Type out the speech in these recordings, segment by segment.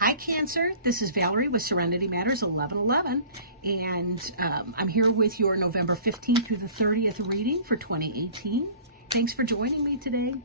Hi Cancer, this is Valerie with Serenity Matters 1111, and I'm here with your November 15th through the 30th reading for 2018. Thanks for joining me today.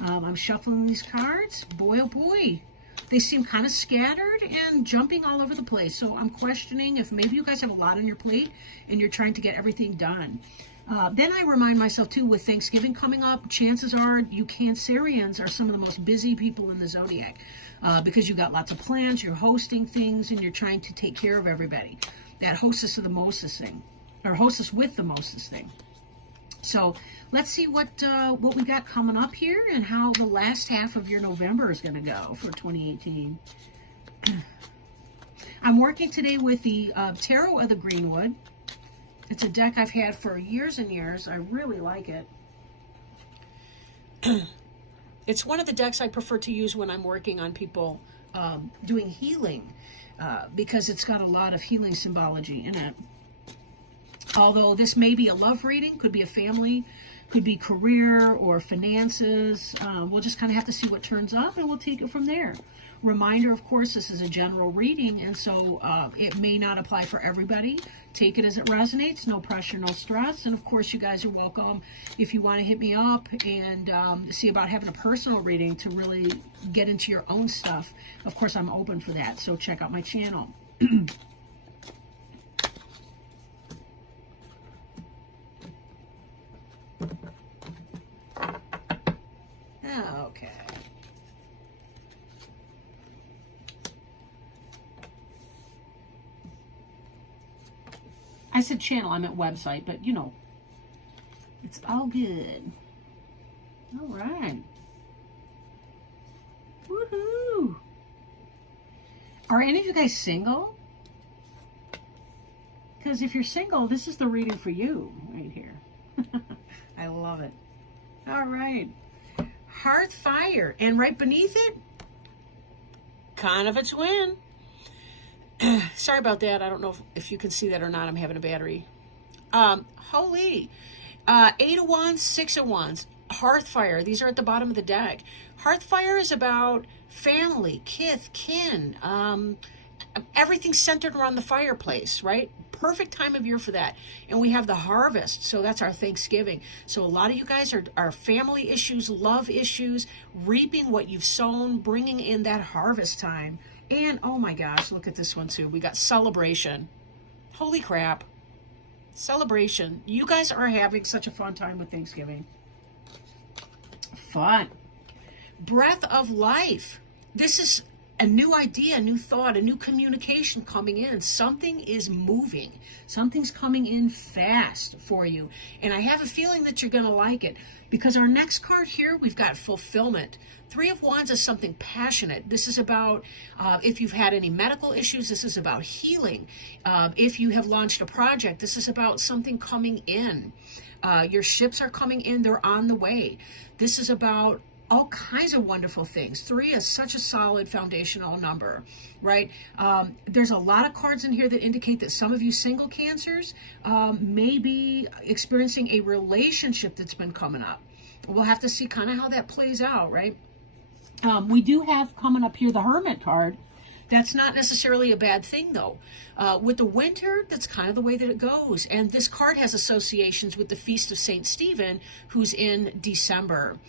I'm shuffling these cards. Boy, oh boy, they seem kind of scattered and jumping all over the place, so I'm questioning if maybe you guys have a lot on your plate and you're trying to get everything done. Then I remind myself too, with Thanksgiving coming up, chances are you Cancerians are some of the most busy people in the zodiac because you've got lots of plans, you're hosting things, and you're trying to take care of everybody. That hostess of the mostest thing, or hostess with the mostest thing. So let's see what we got coming up here and how the last half of your November is going to go for 2018. I'm working today with the Tarot of the Greenwood. It's a deck I've had for years and years. I really like it. It's one of the decks I prefer to use when I'm working on people doing healing because it's got a lot of healing symbology in it. Although this may be a love reading, could be a family, could be career or finances. We'll just kind of have to see what turns up and we'll take it from there. Reminder, of course, this is a general reading, and so it may not apply for everybody. Take it as it resonates, no pressure, no stress. And of course, you guys are welcome if you want to hit me up and see about having a personal reading to really get into your own stuff. Of course, I'm open for that, so check out my channel. Okay. I said channel, I meant website, but you know, it's all good. All right. Woohoo! Are any of you guys single? Because if you're single, this is the reading for you right here. I love it. All right. Hearth Fire, and right beneath it, kind of a twin. Sorry about that. I don't know if you can see that or not. I'm having a battery. Holy. 8 of Wands, 6 of Wands. Hearth Fire. These are at the bottom of the deck. Hearth Fire is about family, kith, kin, everything centered around the fireplace, right? Perfect time of year for that. And we have the harvest, so that's our Thanksgiving. So a lot of you guys are family issues, love issues, reaping what you've sown, bringing in that harvest time. And oh my gosh, look at this one too. We got celebration. Holy crap. Celebration. You guys are having such a fun time with Thanksgiving. Fun. Breath of life. This is a new idea, a new thought, a new communication coming in. Something is moving. Something's coming in fast for you. And I have a feeling that you're going to like it because our next card here, we've got fulfillment. 3 of Wands is something passionate. This is about if you've had any medical issues, this is about healing. If you have launched a project, this is about something coming in. Your ships are coming in. They're on the way. This is about all kinds of wonderful things. 3 is such a solid foundational number, right? There's a lot of cards in here that indicate that some of you single Cancers may be experiencing a relationship that's been coming up. We'll have to see kind of how that plays out, right? We do have coming up here the Hermit card. That's not necessarily a bad thing, though. With the winter, that's kind of the way that it goes. And this card has associations with the Feast of St. Stephen, who's in December.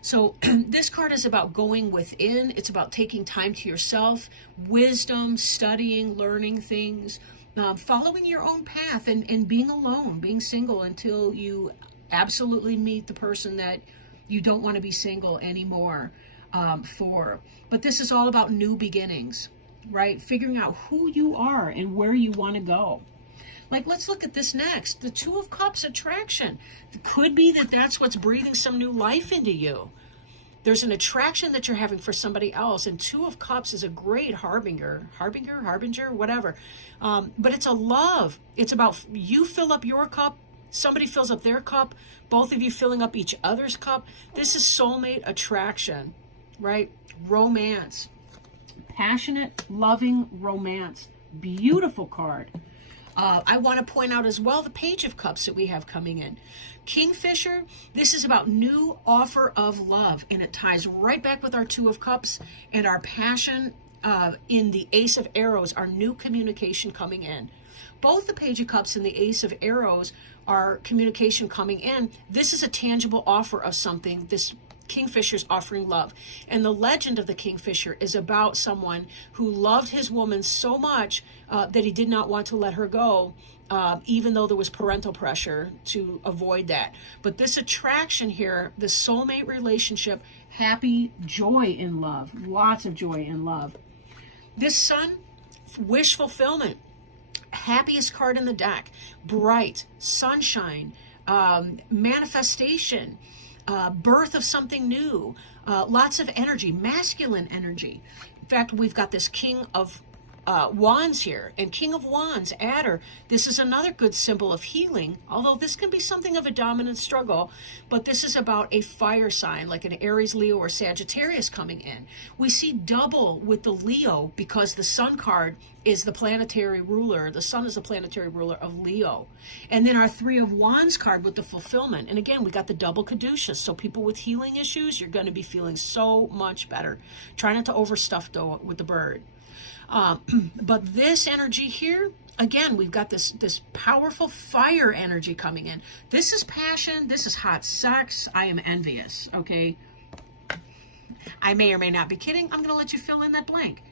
So this card is about going within. It's about taking time to yourself, wisdom, studying, learning things, following your own path, and being alone, being single until you absolutely meet the person that you don't want to be single anymore for. But this is all about new beginnings, right? Figuring out who you are and where you want to go. Like, let's look at this next. The 2 of Cups, attraction. It could be that that's what's breathing some new life into you. There's an attraction that you're having for somebody else. And 2 of Cups is a great harbinger, whatever. But it's a love. It's about you fill up your cup. Somebody fills up their cup. Both of you filling up each other's cup. This is soulmate attraction, right? Romance. Passionate, loving romance. Beautiful card. I want to point out as well the Page of Cups that we have coming in. Kingfisher, this is about new offer of love, and it ties right back with our Two of Cups and our passion in the Ace of Arrows are new communication coming in. Both the Page of Cups and the Ace of Arrows are communication coming in. This is a tangible offer of something. This Kingfisher's offering love. And the legend of the Kingfisher is about someone who loved his woman so much that he did not want to let her go, even though there was parental pressure to avoid that. But this attraction here, the soulmate relationship, happy, joy in love, lots of joy in love. This Sun, wish fulfillment. Happiest card in the deck, bright, sunshine, manifestation, birth of something new, lots of energy, masculine energy. In fact, we've got this King of Wands here, and King of Wands, adder. This is another good symbol of healing, although this can be something of a dominant struggle, but this is about a fire sign like an Aries, Leo, or Sagittarius coming in. We see double with the Leo because the Sun card is the planetary ruler. The Sun is the planetary ruler of Leo. And then our Three of Wands card with the fulfillment. And again, we got the double caduceus. So people with healing issues, you're going to be feeling so much better. Try not to overstuff though with the bird. But this energy here, again, we've got this powerful fire energy coming in. This is passion. This is hot sex. I am envious, okay? I may or may not be kidding. I'm going to let you fill in that blank.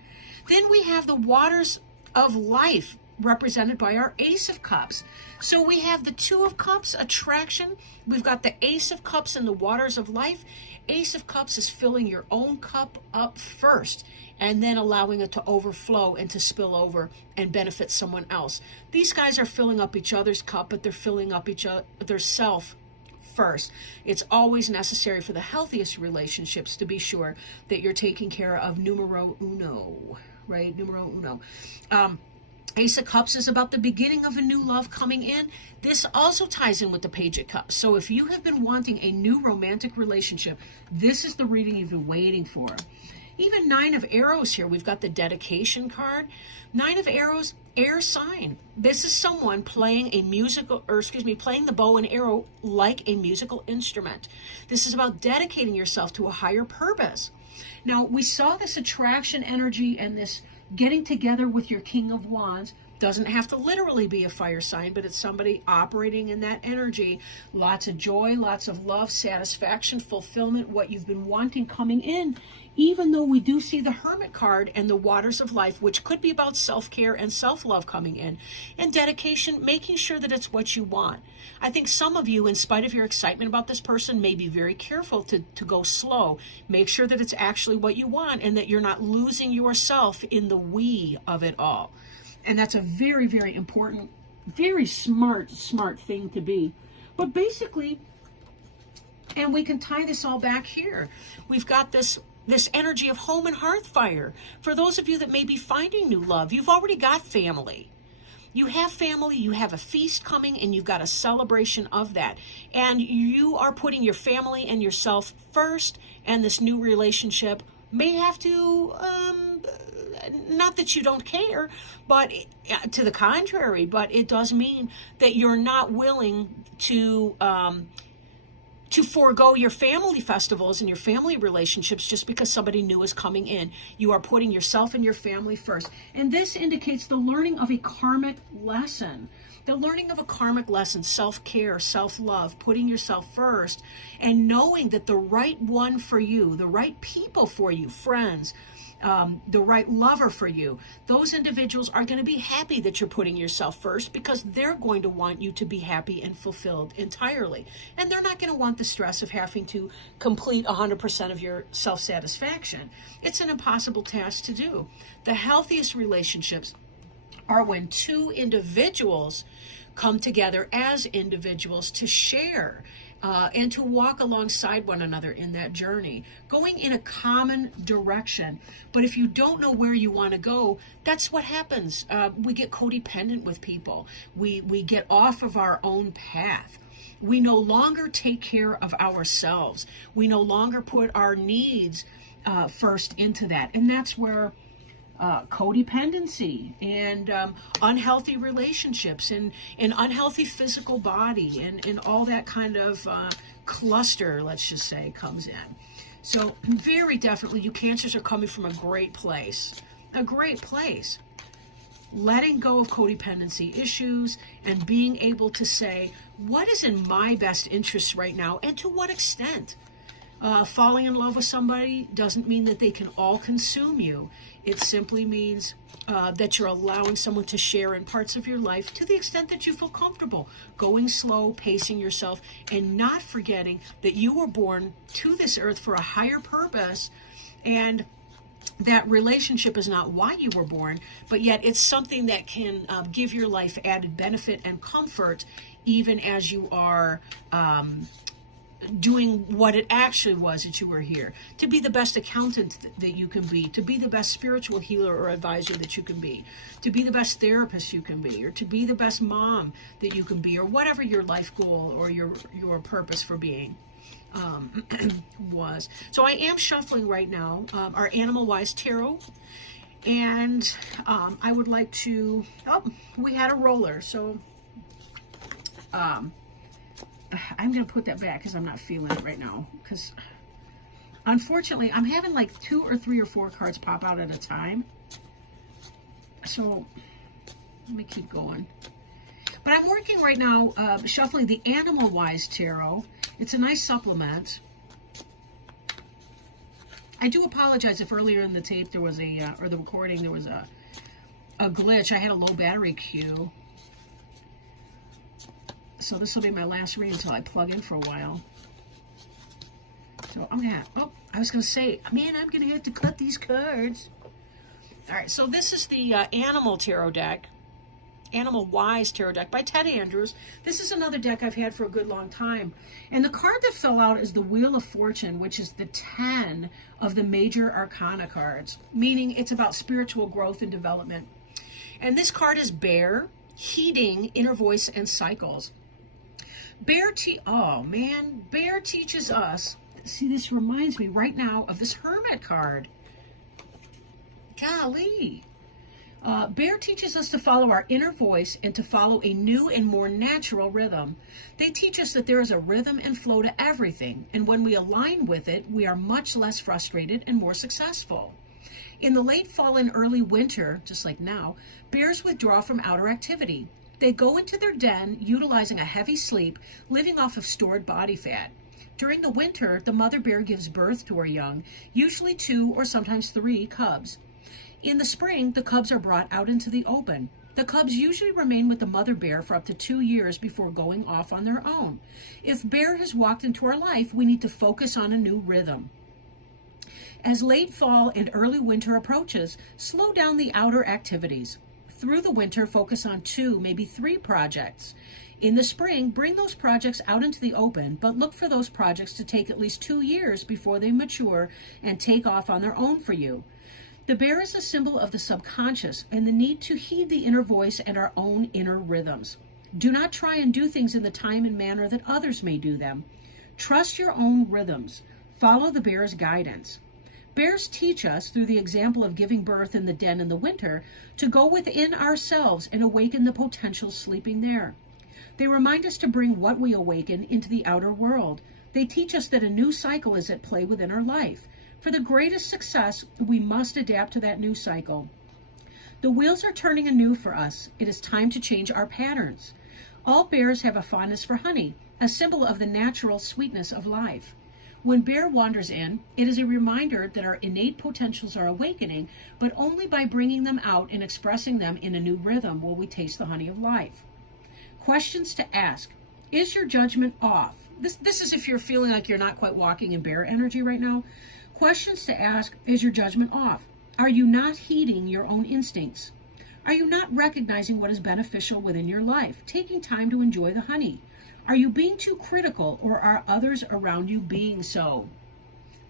Then we have the waters of life represented by our Ace of Cups. So we have the Two of Cups, attraction. We've got the Ace of Cups and the waters of life. Ace of Cups is filling your own cup up first and then allowing it to overflow and to spill over and benefit someone else. These guys are filling up each other's cup, but they're filling up each other self first. It's always necessary for the healthiest relationships to be sure that you're taking care of numero uno, right? Numero uno. Ace of Cups is about the beginning of a new love coming in. This also ties in with the Page of Cups. So if you have been wanting a new romantic relationship, this is the reading you've been waiting for. Even Nine of Arrows here, we've got the dedication card. Nine of Arrows, air sign. This is someone playing playing the bow and arrow like a musical instrument. This is about dedicating yourself to a higher purpose. Now, we saw this attraction energy and this getting together with your King of Wands. Doesn't have to literally be a fire sign, but it's somebody operating in that energy. Lots of joy, lots of love, satisfaction, fulfillment, what you've been wanting coming in. Even though we do see the Hermit card and the waters of life, which could be about self-care and self-love coming in, and dedication, making sure that it's what you want. I think some of you, in spite of your excitement about this person, may be very careful to go slow. Make sure that it's actually what you want and that you're not losing yourself in the we of it all. And that's a very, very important, very smart thing to be. But basically, and we can tie this all back here. We've got this energy of home and hearth fire. For those of you that may be finding new love, you've already got family. You have family, you have a feast coming, and you've got a celebration of that. And you are putting your family and yourself first, and this new relationship may have to, not that you don't care, but to the contrary, but it does mean that you're not willing to forego your family festivals and your family relationships just because somebody new is coming in. You are putting yourself and your family first. And this indicates the learning of a karmic lesson. The learning of a karmic lesson, self-care, self-love, putting yourself first, and knowing that the right one for you, the right people for you, friends, the right lover for you, those individuals are going to be happy that you're putting yourself first because they're going to want you to be happy and fulfilled entirely. And they're not going to want the stress of having to complete 100% of your self-satisfaction. It's an impossible task to do. The healthiest relationships are when two individuals come together as individuals to share and to walk alongside one another in that journey, going in a common direction. But if you don't know where you want to go, that's what happens. We get codependent with people. We get off of our own path. We no longer take care of ourselves. We no longer put our needs first into that. And that's where codependency and unhealthy relationships and an unhealthy physical body and all that kind of cluster, let's just say, comes in. So very definitely you Cancers are coming from a great place. a great place. Letting go of codependency issues and being able to say, what is in my best interest right now, and to what extent? Falling in love with somebody doesn't mean that they can all consume you. It simply means that you're allowing someone to share in parts of your life to the extent that you feel comfortable. Going slow, pacing yourself, and not forgetting that you were born to this earth for a higher purpose, and that relationship is not why you were born, but yet it's something that can give your life added benefit and comfort, even as you are doing what it actually was that you were here. To be the best accountant that you can be, to be the best spiritual healer or advisor that you can be, to be the best therapist you can be, or to be the best mom that you can be, or whatever your life goal or your purpose for being was. So I am shuffling right now our Animal Wise Tarot, and I would like to, we had a roller, so I'm going to put that back because I'm not feeling it right now, because unfortunately I'm having like 2 or 3 or 4 cards pop out at a time. So let me keep going. But I'm working right now shuffling the Animal Wise Tarot. It's a nice supplement. I do apologize if earlier in the tape there was or the recording, there was a glitch. I had a low battery queue. So this will be my last read until I plug in for a while. So I'm gonna, I was gonna say, man, I'm gonna have to cut these cards. All right, so this is the Animal Tarot deck, Animal Wise Tarot deck by Ted Andrews. This is another deck I've had for a good long time. And the card that fell out is the Wheel of Fortune, which is the 10 of the major arcana cards, meaning it's about spiritual growth and development. And this card is Bear, heeding inner voice and cycles. Bear teaches us, see, this reminds me right now of this Hermit card. Golly. Bear teaches us to follow our inner voice and to follow a new and more natural rhythm. They teach us that there is a rhythm and flow to everything, and when we align with it, we are much less frustrated and more successful. In the late fall and early winter, just like now, bears withdraw from outer activity. They go into their den, utilizing a heavy sleep, living off of stored body fat. During the winter, the mother bear gives birth to her young, usually 2 or sometimes 3 cubs. In the spring, the cubs are brought out into the open. The cubs usually remain with the mother bear for up to 2 years before going off on their own. If bear has walked into our life, we need to focus on a new rhythm. As late fall and early winter approaches, slow down the outer activities. Through the winter, focus on 2, maybe 3 projects. In the spring, bring those projects out into the open, but look for those projects to take at least 2 years before they mature and take off on their own for you. The bear is a symbol of the subconscious and the need to heed the inner voice and our own inner rhythms. Do not try and do things in the time and manner that others may do them. Trust your own rhythms. Follow the bear's guidance. Bears teach us, through the example of giving birth in the den in the winter, to go within ourselves and awaken the potential sleeping there. They remind us to bring what we awaken into the outer world. They teach us that a new cycle is at play within our life. For the greatest success, we must adapt to that new cycle. The wheels are turning anew for us. It is time to change our patterns. All bears have a fondness for honey, a symbol of the natural sweetness of life. When bear wanders in, it is a reminder that our innate potentials are awakening, but only by bringing them out and expressing them in a new rhythm will we taste the honey of life. Questions to ask. Is your judgment off? This is if you're feeling like you're not quite walking in bear energy right now. Questions to ask. Is your judgment off? Are you not heeding your own instincts? Are you not recognizing what is beneficial within your life, taking time to enjoy the honey? Are you being too critical, or are others around you being so?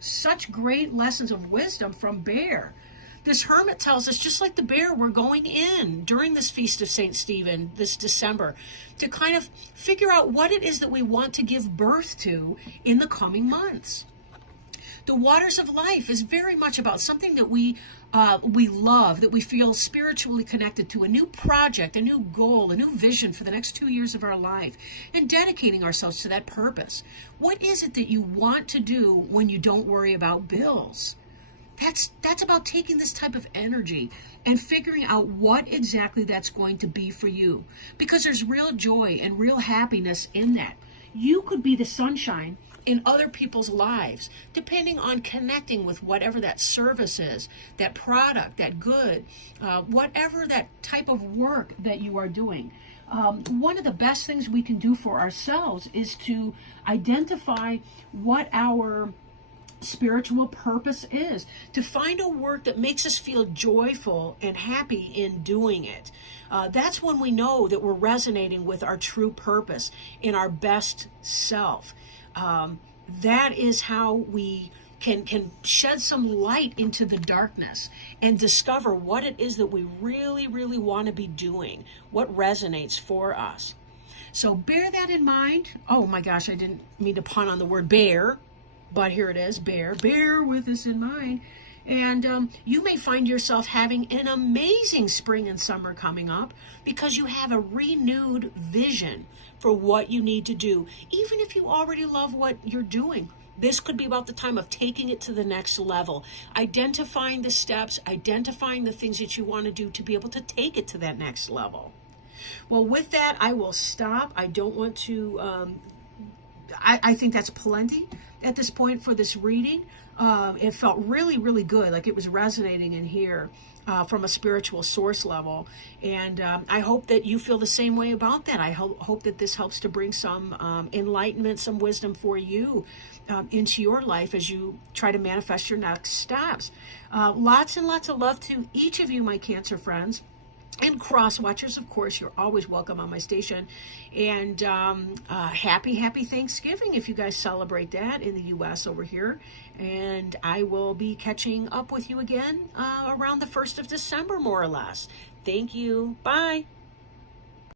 Such great lessons of wisdom from Bear. This hermit tells us, just like the bear, we're going in during this Feast of St. Stephen this December to kind of figure out what it is that we want to give birth to in the coming months. The Waters of Life is very much about something that we love, that we feel spiritually connected to, a new project, a new goal, a new vision for the next 2 years of our life, and dedicating ourselves to that purpose. What is it that you want to do when you don't worry about bills? That's about taking this type of energy and figuring out what exactly that's going to be for you, because there's real joy and real happiness in that. You could be the sunshine in other people's lives, depending on connecting with whatever that service is, that product, that good, whatever that type of work that you are doing. One of the best things we can do for ourselves is to identify what our spiritual purpose is, to find a work that makes us feel joyful and happy in doing it. That's when we know that we're resonating with our true purpose in our best self. That is how we can shed some light into the darkness and discover what it is that we really, really want to be doing, what resonates for us. So bear that in mind. Oh my gosh, I didn't mean to pun on the word bear, but here it is, bear with this in mind. And you may find yourself having an amazing spring and summer coming up because you have a renewed vision for what you need to do. Even if you already love what you're doing, this could be about the time of taking it to the next level, identifying the steps, identifying the things that you want to do to be able to take it to that next level. Well, with that, I will stop. I don't want to, I think that's plenty at this point for this reading. It felt really, really good, like it was resonating in here from a spiritual source level. And I hope that you feel the same way about that. I hope that this helps to bring some enlightenment, some wisdom for you into your life as you try to manifest your next steps. Lots and lots of love to each of you, my Cancer friends. And cross watchers, of course, you're always welcome on my station. And happy Thanksgiving if you guys celebrate that in the U.S. over here. And I will be catching up with you again around the 1st of December, more or less. Thank you. Bye.